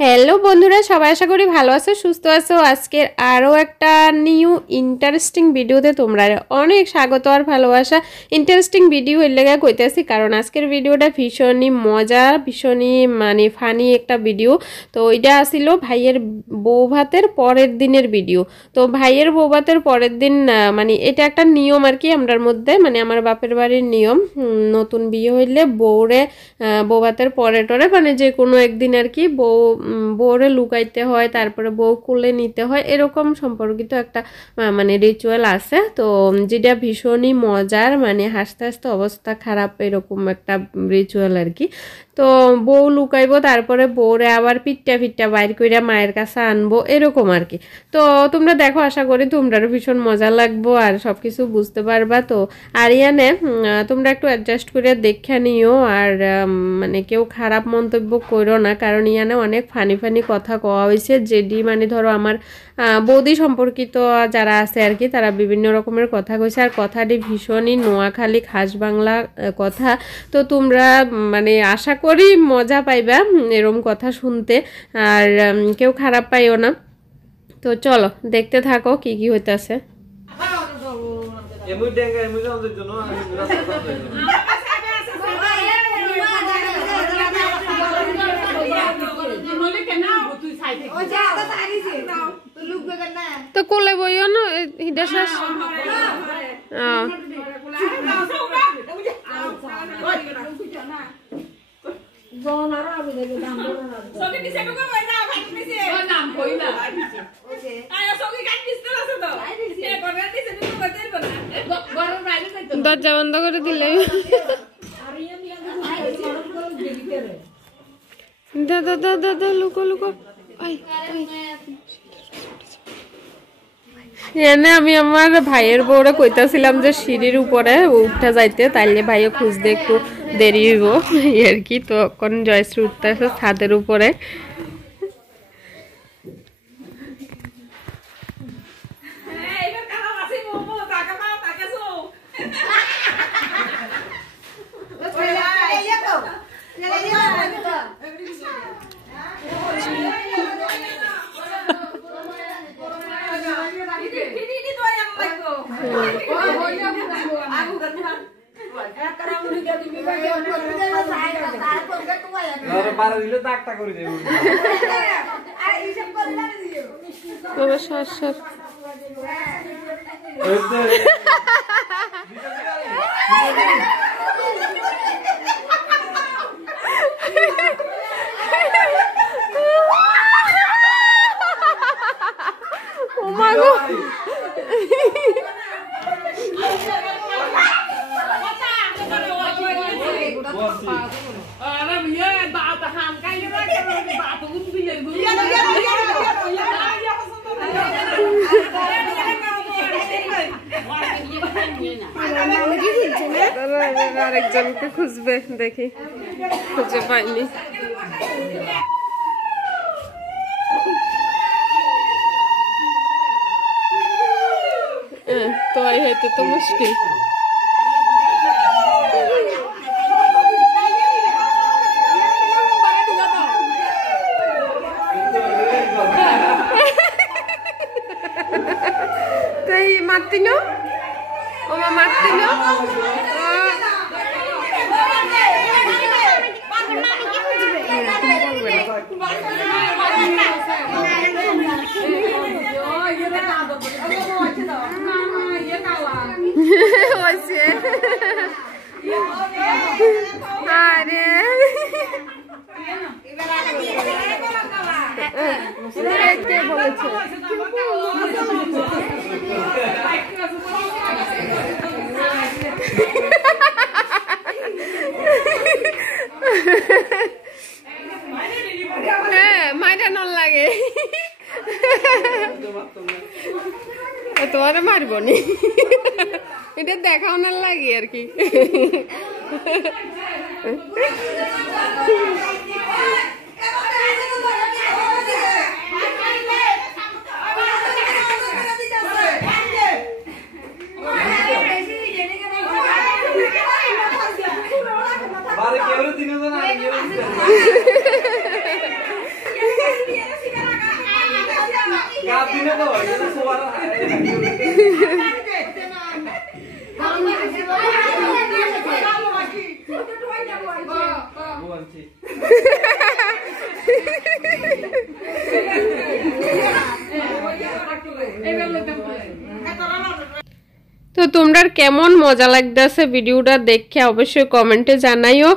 Hello বন্ধুরা, সবাই আশা করি ভালো আছো, সুস্থ আছো। আজকের আরও একটা নিউ ইন্টারেস্টিং ভিডিওতে তোমরা অনেক স্বাগত আর ভালোবাসা। ইন্টারেস্টিং ভিডিও এর লেগে কইতেছি কারণ আজকের ভিডিওটা ভীষণই মজার, ভীষণই মানে ফানি একটা ভিডিও। তো এটা আসিল ভাইয়ের বউ ভাতের পরের দিনের ভিডিও। তো ভাইয়ের বউ ভাতের পরের দিন মানে এটা একটা নিয়ম আর কি আমরার মধ্যে, মানে আমার বাপের বাড়ির নিয়ম। নতুন বিয়ে হইলে বউরে বউ ভাতের পরে টরে মানে যে কোনো একদিন আর কি বউরে লুকাইতে হয়, তারপরে বউ কোলে নিতে হয়, এরকম সম্পর্কিত একটা মানে রিচুয়াল আছে। তো যেটা ভীষণই মজার, মানে হাসতে হাসতে অবস্থা খারাপ এরকম একটা রিচুয়াল আর কি। তো বউ লুকাইব, তারপরে বউরে আবার পিঠটা বাইর কইরা মায়ের কাছে আনবো, এরকম আর কি। তো তোমরা দেখো, আশা করি তোমরাও ভীষণ মজা লাগবো আর সব কিছু বুঝতে পারবা। তো আরিয়ানে তোমরা একটু অ্যাডজাস্ট করে দেখে নিও, আর মানে কেউ খারাপ মন্তব্য করো না, কারণ ইয়ানে অনেক ফানি কথা কওয়া হয়েছে, যেটি মানে ধরো আমার বৌদি সম্পর্কিত যারা আছে আর কি, তারা বিভিন্ন রকমের কথা কইছে, আর কথাটি ভীষণই নোয়াখালী খাস বাংলা কথা। তো তোমরা মানে আশা করি মজা পাইবা এরম কথা শুনতে, আর কেউ খারাপ পাইও না। তো চলো দেখতে থাকো কি কি হইতাছে। তো কোলে বইও না হিডা শেষ। দরজা বন্ধ করে দিলে দাদা দাদা দাদা লুকো লুকো। এনে আমি আমার ভাইয়ের বউরে কইতাছিলাম যে সিঁড়ির উপরে উঠতে যাইতে, তাইলে ভাইও খুঁজতে একটু দেরি হইব আর কি। তো এখন জয়শ্রী উঠতে আছে ছাদের উপরে। আরেকজনকে খুঁজবে, দেখি খুঁজে পাইনি। তো আই হইতে তো মুশকিল। তাই মারতিনো ও মা মারতিনো আরে কে বলেছে? হ্যাঁ, মাইরা নল লাগে, তোমার মারব নি, এটা দেখাও না লাগে আর কি। তো তোমরা কেমন মজা লাগতেছে ভিডিওটা দেখে অবশ্যই কমেন্টে জানাইও।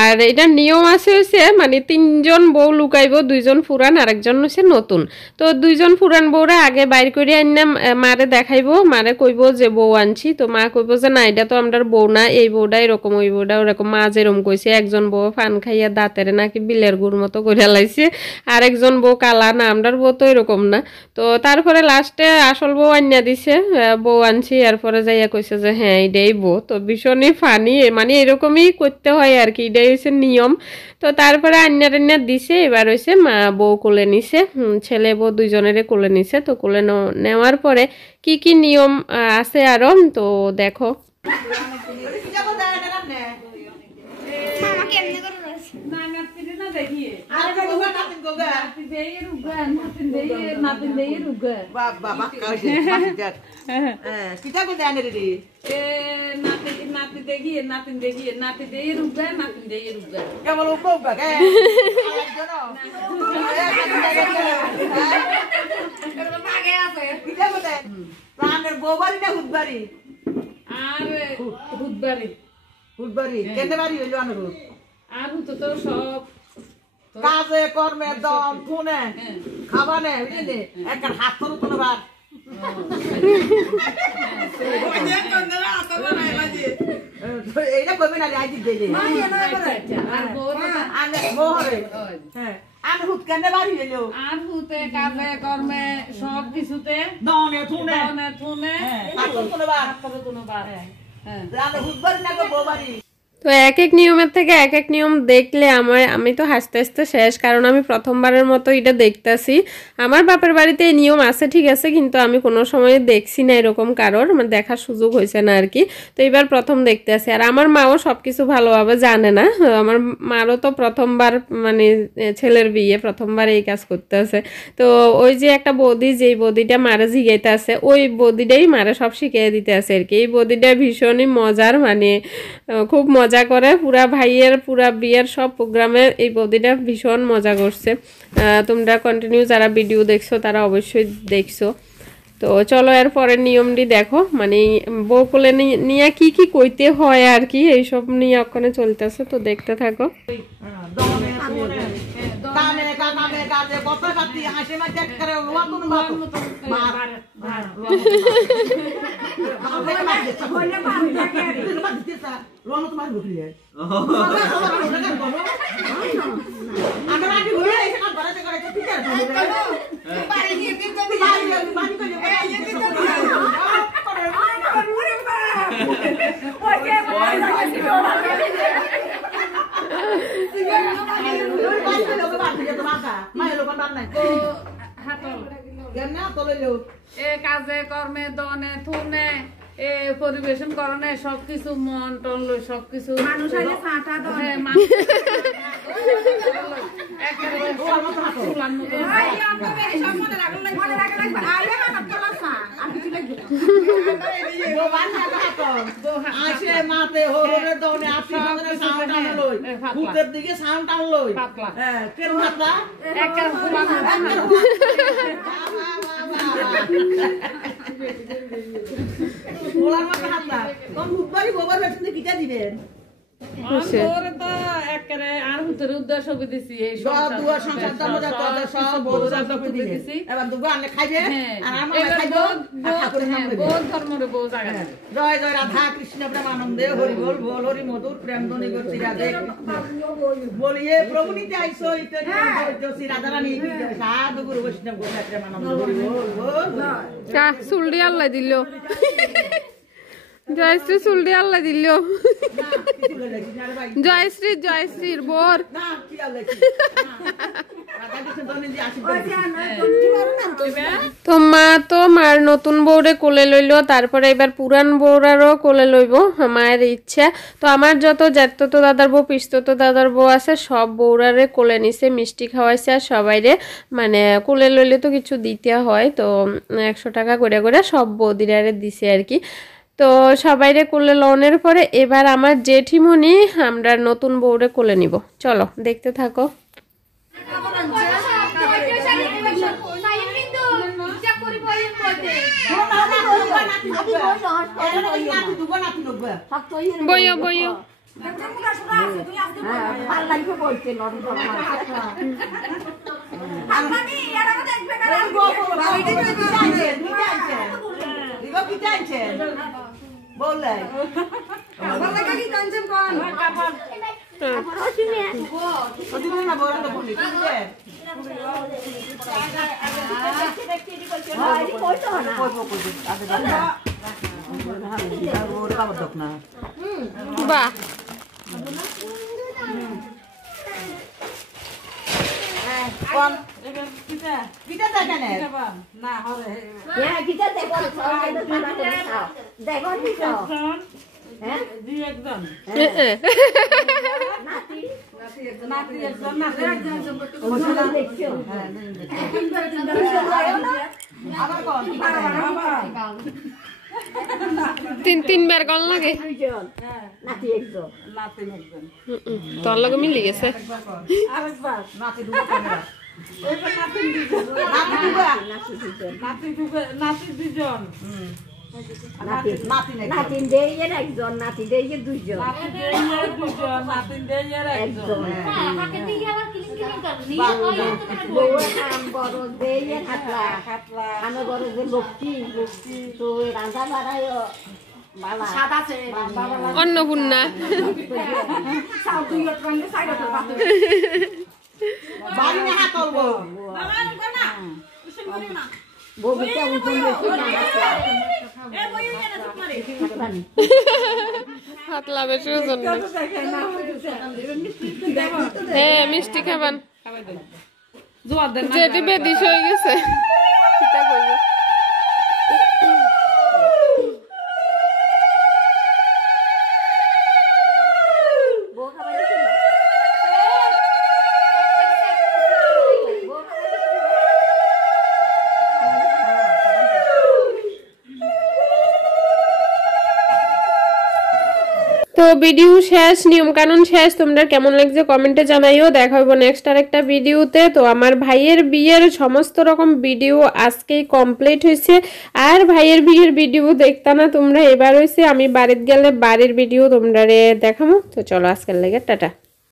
আর এটা নিয়ম আছে হচ্ছে মানে 3জন বউ লুকাইব, 2জন পুরান আর একজন হচ্ছে নতুন। তো 2জন পুরান বউরা আগে বাইর করে আনলাম, মারে দেখাইবো, মারে কইব যে বউ আনছি। তো মা কইব যে না এটা তো আমরার বউ না, এই বউটা এরকম ওই বউটা ওরকম। মা যেরকম কইছে একজন বউ ফান খাইয়া দাঁতের নাকি বিলের গুড় মতো করে লাইছে, আর একজন বউ কালা না, আমরার বউ তো এরকম না। তো তারপরে লাস্টে আসল বউ আনিয়া দিছে, বউ আনছি এরপরে যাইয়া কইছে যে হ্যাঁ এটাই বউ। তো ভীষণই ফানি, মানে এরকমই করতে হয় আর কি, এটাই হচ্ছে নিয়ম। তো তারপরে আন্না টান্না দিছে, এবার হয়েছে মা বউ কোলে নিছে, ছেলে বউ 2জনেরে কোলে নিছে। তো কোলে নেওয়ার পরে কি কি নিয়ম আছে আরো তো দেখো। বউবাড়ি না হুদবাড়ি? আর হুদবাড়ি। হুদবাড়ি কেন বাড়ি হইল অনুরোধ? আর তো তো সব কাজে কর্মে দম খুনে খাবানে বুঝলি একটা হাত ধরো কোনো বার এইটা করবে না আজ দিয়ে আর হুত কেন বাড়ি এলো? আর হুতে কাজে কর্মে সব কিছুতে দনে থুনে কোনো বার হুত বাড়ি না বউ বাড়ি। তো এক এক নিয়মের থেকে এক এক নিয়ম দেখলে আমি তো হাসতে হাসতে শেষ, কারণ আমি প্রথমবারের মতো এটা দেখতেছি। আমার বাপের বাড়িতে এই নিয়ম আছে ঠিক আছে, কিন্তু আমি কোনো সময় দেখছি না এরকম কারোর, মানে দেখার সুযোগ হয়েছে না আর কি। তো এবার প্রথম দেখতে আসি। আর আমার মাও সব কিছু ভালোভাবে জানে না, আমার মারও তো প্রথমবার মানে ছেলের বিয়ে প্রথমবার এই কাজ করতে আছে। তো ওই যে একটা বৌদি, যেই বৌদিটা মারে জিগাইতে আছে, ওই বৌদিটাই মারে সব শিখিয়ে দিতে আছে আর কি। এই বৌদিটা ভীষণই মজার, মানে খুব মজা করে, পুরা ভাইয়ের পুরা বিয়ের সব প্রোগ্রামে এই বৌদিটা ভীষণ মজা করছে। তোমরা কন্টিনিউ যারা ভিডিও দেখছো তারা অবশ্যই দেখছো। তো চলো এর পরের নিয়মটি দেখো, মানে বউ কোলে নিয়ে কি কি কইতে হয় আর কি, এইসব নিয়ে ওখানে চলতেছে। তো দেখতে থাকো। কাজে কর্মে দনে থুনে পরিবেশন করনে সবকিছু মন টন লই সবকিছু মানুষ আইলে চাটা দনে দিকে সাউন্ড টানলই কেন পাতলা ওলার মতো হাতলা কোন মুখবাড়ি গোবর বেচন দিয়ে কিটা দিবেন? ওরে তো একেবারে আর হুতের উদ্দেশ্য দিছি এই সব দুয়ার সংসার দামদা কত সব বউরা করে দিছি এবার দুগো আনলে খাইবে আর আমরা খাইবো ঠাকুরের নাম লইবে বউ ধর্মের বউ জায়গা জয় জয় রাধা কৃষ্ণ প্রেমানন্দে হরি বল বল হরি মধুর প্রেম ধ্বনি করছি রাধে বলিয়ে প্রভু নিতে আইছো ইতে জয় রাধা রানী সাধু গুরু বৈষ্ণব গোসাই প্রেমানন্দে হরি বল বল কা সুলডি আল্লাহ দিল জয়শ্রী সুলডি আল্লাহ দিল জয়শ্রীর বোর না কি আল্লাহ রাধা কৃষ্ণ তো মা তো মার নতুন বউরে কোলে লইল, তারপরে এবার পুরান বউরারও কোলে লইব মায়ের ইচ্ছা। তো আমার যত জ্যাঠতো দাদার বউ পিস্ততো দাদার বউ আছে সব বউরারে কোলে নিছে, মিষ্টি খাওয়াইছে আর সবাইরে মানে কোলে লইলে তো কিছু দিতে হয়, তো 100 টাকা করে করে সব বৌদিরারে দিছে আর কি। তো সবাইরে কোলে লওয়ার পরে এবার আমার জেঠিমণি আমরা নতুন বউরে কোলে নিব। চলো দেখতে থাকো। বইও বইও বাহ তিনবার কল লাগে তোর লগে মিলে গেছে। নাতিন দেয়ের একজন, নাতি দেয়ের দুইজন, বড় দেয়ের হাতলা, আমার বড় যে লক্ষ্মী তো রাঁধা বাড়ায় অন্নপূর্ণা হাতলা বেশি ওজন হ্যাঁ মিষ্টি খাবান যেটি বেদিস হয়ে গেছে তো ভিডিও শেষ, নিয়ম কানুন শেষ। তোমরা কেমন লাগছে কমেন্টে জানাইও। দেখা হইব নেক্সট আরেকটা ভিডিওতে। তো আমার ভাইয়ের বিয়ের সমস্ত রকম ভিডিও আজকেই কমপ্লিট হয়েছে। আর ভাইয়ের বিয়ের ভিডিও দেখতা না তোমরা, এবার হয়েছে আমি বাড়িতে গেলে বাড়ির ভিডিও তোমরা দেখাবো। তো চলো আজকের লাগে টাটা।